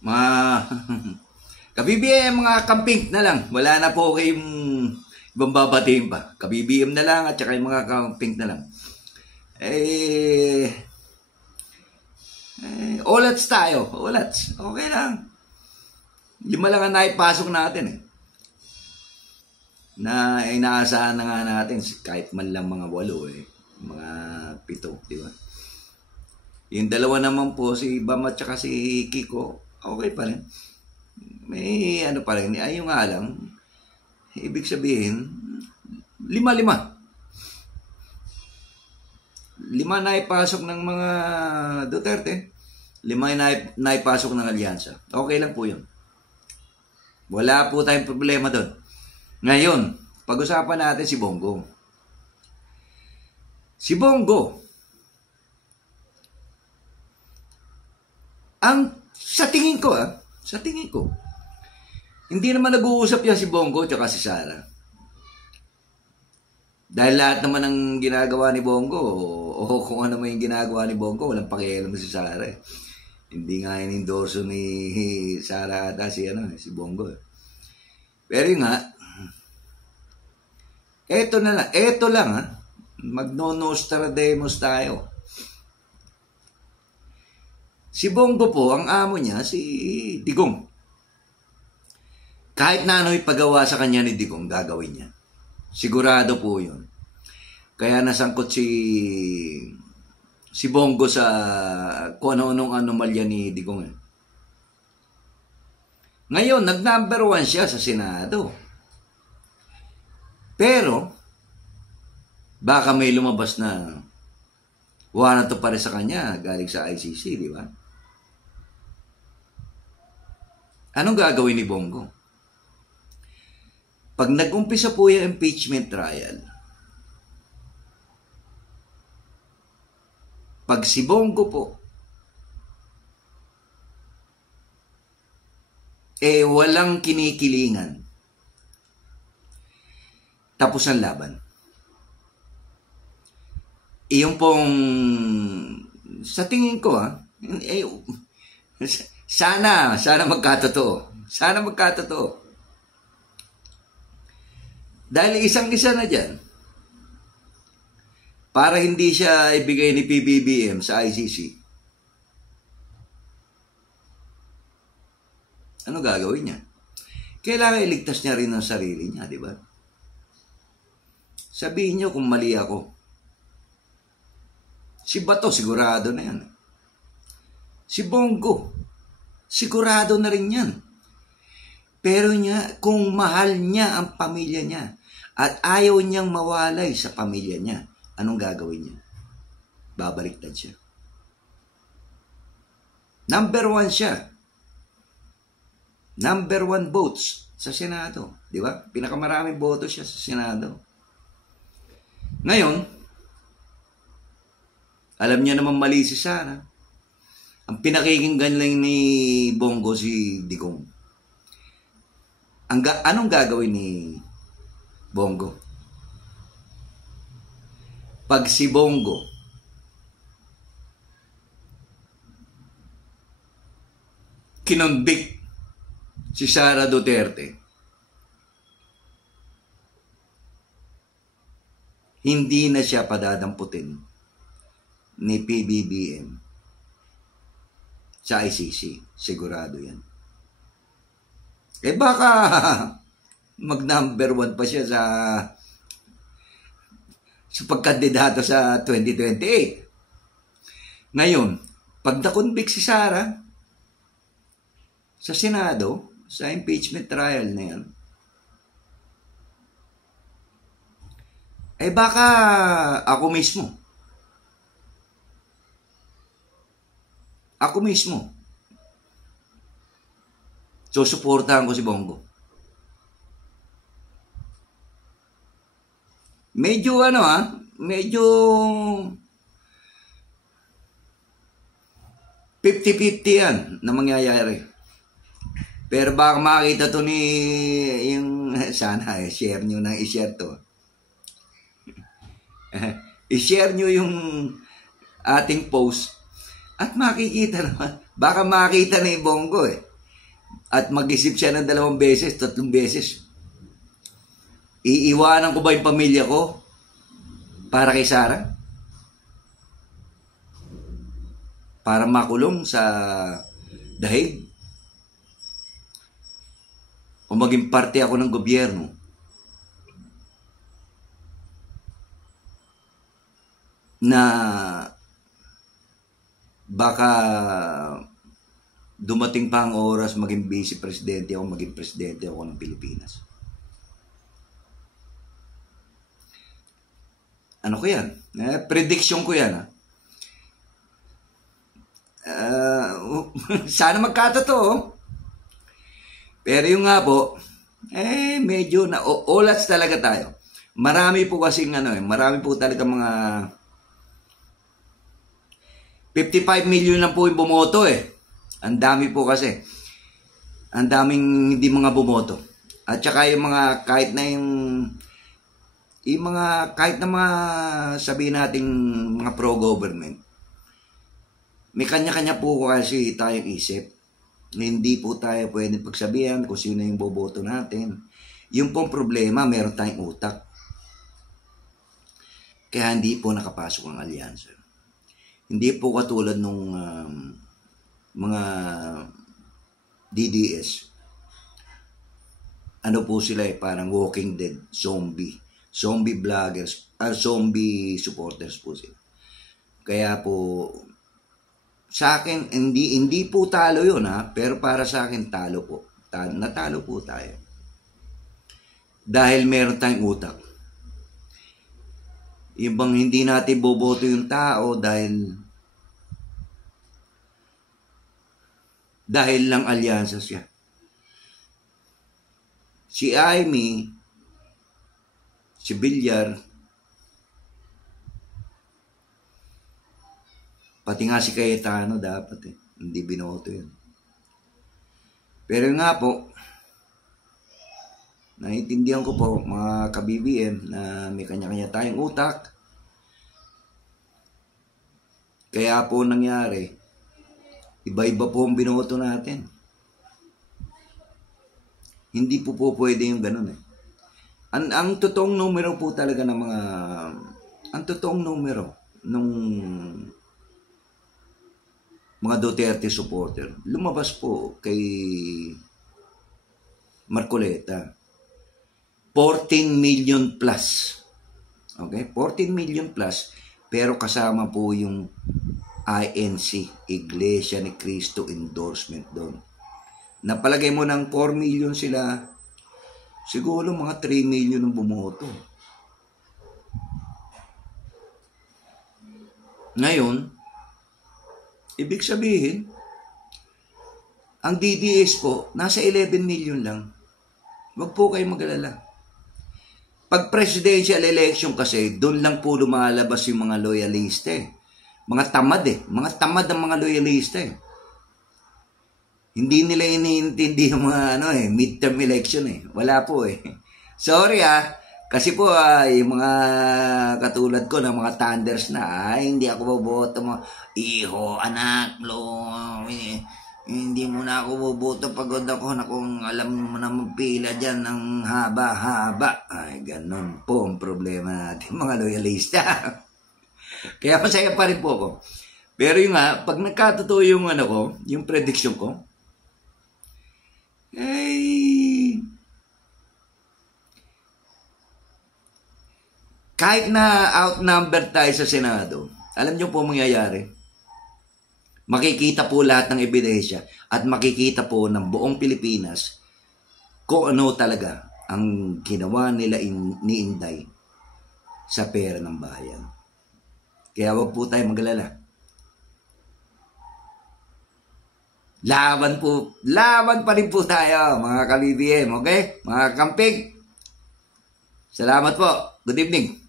Mga ka-BBM, mga camping na lang. Wala na po kayong ibang babatiin pa. Ka-BBM na lang at saka yung mga camping na lang. Olats tayo. Olats. Okay lang. 5 lang ang naipasok natin eh. Na inaasahan na nga natin kahit man lang mga 8 eh. Mga 7, di ba? Yung dalawa naman po, si Bam at saka si Kiko, okay pa rin. May ano pa rin, ayun nga lang, ibig sabihin, 5-5. 5 na ipasok ng mga Duterte, 5 na ipasok ng alyansa. Okay lang po yun. Wala po tayong problema doon. Ngayon, pag-usapan natin si Bongo. Si Bongo, sa tingin ko, hindi naman nag-uusap yan si Bongo at si Sara. Dahil lahat naman ng ginagawa ni Bongo, o kung ano man yung ginagawa ni Bongo, walang pakialam si Sara eh. Hindi nga in-endorso ni Sara ata si Bongo. Pero yun nga, eto lang magno-Nostradamus tayo. Si Bongo po, ang amo niya, si Digong. Kahit na ano ipagawa sa kanya ni Digong, gagawin niya. Sigurado po yun. Kaya nasangkot si Bongo sa kung ano-anong anomalya ni Digong. Ngayon, nag-number 1 siya sa Senado. Pero, baka may lumabas na warrant to pare sa kanya galing sa ICC, di ba? Anong gagawin ni Bongo? Pag nag-umpisa po yung impeachment trial, pag si Bongo po, walang kinikilingan, tapos ang laban. Iyon pong, sa tingin ko sana magkatotoo. Sana magkatotoo. Dahil isang-isa na dyan, para hindi siya ibigay ni PBBM sa ICC, ano gagawin niya? Kailangan iligtas niya rin ang sarili niya, di ba? Sabihin niyo kung mali ako. Si Bato, sigurado na yan. Si Bongo, sigurado na rin yan. Pero kung mahal niya ang pamilya niya at ayaw niyang mawalay sa pamilya niya, anong gagawin niya? Babaliktad siya. Number 1 siya. Number 1 votes sa Senado. Di ba? Pinakamaraming boto siya sa Senado. Ngayon, alam niya naman mali si Sara. Ang pinakikinggan lang ni Bongo si Digong. Anong gagawin ni Bongo? Pag si Bongo kinonvict si Sara Duterte, hindi na siya padadamputin ni PBBM sa ICC. Sigurado yan. Baka mag-number 1 pa siya sa pagkandidato sa 2028. Ngayon, pag na-convict si Sara sa Senado, sa impeachment trial na yan, baka ako mismo, susuportahan ko si Bongo. Medyo medyo 50-50 yan na mangyayari. Pero baka makita to sana share nyo na i-share to. I-share nyo yung ating post at makikita naman. Baka makita ni Bongo at mag-isip siya ng 2 beses, 3 beses. Iiwanan ko ba yung pamilya ko para kay Sarah? Para makulong sa dahig? O maging parte ako ng gobyerno na baka dumating pa ang oras maging vice presidente ako, maging presidente ako ng Pilipinas. Ano ko yan? Prediction ko yan. Sana magkatotoo. Pero yung nga po, medyo na olats talaga tayo. Marami po kasing marami po talaga mga 55 million lang po yung bumoto Ang dami po kasi. Ang daming hindi mga bumoto. At saka yung mga kahit na kahit na mga sabihin nating mga pro-government, may kanya-kanya po kasi tayong isip. Hindi po tayo pwedeng pagsabihan kung sino yung boboto natin. Yung pong problema, meron tayong utak. Kaya hindi po nakapasok ang alyansa. Hindi po katulad nung mga DDS. Ano po sila parang Walking Dead, zombie vloggers, zombie supporters po sila. Kaya po, sa akin, hindi po talo yun pero para sa akin talo po. Natalo po tayo. Dahil meron tayong utak. Yung bang hindi natin boboto yung tao dahil lang alyansa siya. Si Amy, si Villar, pati nga si Cayetano dapat hindi binoto yun. Pero nga po, naiintindihan ko po mga ka-BBM na may kanya-kanya tayong utak. Kaya po nangyari, iba-iba po ang binoto natin. Hindi po pwede yung ganun Ang totoong numero po talaga ng ang totoong numero nung mga Duterte supporter, lumabas po kay Marcoleta. 14 million plus. Okay? 14 million plus, pero kasama po yung INC, Iglesia ni Cristo endorsement doon. Napalagay mo ng 4 million sila, siguro mga 3 million ang bumoto. Ngayon, ibig sabihin, ang DDS po, nasa 11 million lang. Huwag po kayong mag-alala. Pag presidential election kasi, doon lang po lumalabas yung mga loyalista Mga tamad Mga tamad ang mga loyalista Hindi nila iniintindi yung mga midterm election Wala po Sorry kasi po yung mga katulad ko na mga thunders na hindi ako boboto mo. Iho, anak, hindi mo na ako boboto pagod ako na kung alam mo na magpila dyan ng haba-haba. Ay, ganun po ang problema natin mga loyalista. Kaya masaya pa rin po ako. Pero yung pag nagkatotoo yung yung prediction ko, kahit na outnumber tayo sa Senado, alam niyo po mangyayari. Makikita po lahat ng ebidensya at makikita po ng buong Pilipinas kung ano talaga ang ginawa nila ni Inday sa pera ng bayan. Kaya wag po tayo magalala. Laban pa rin po tayo mga ka-BBM, okay? Mga kampig. Salamat po. Good evening.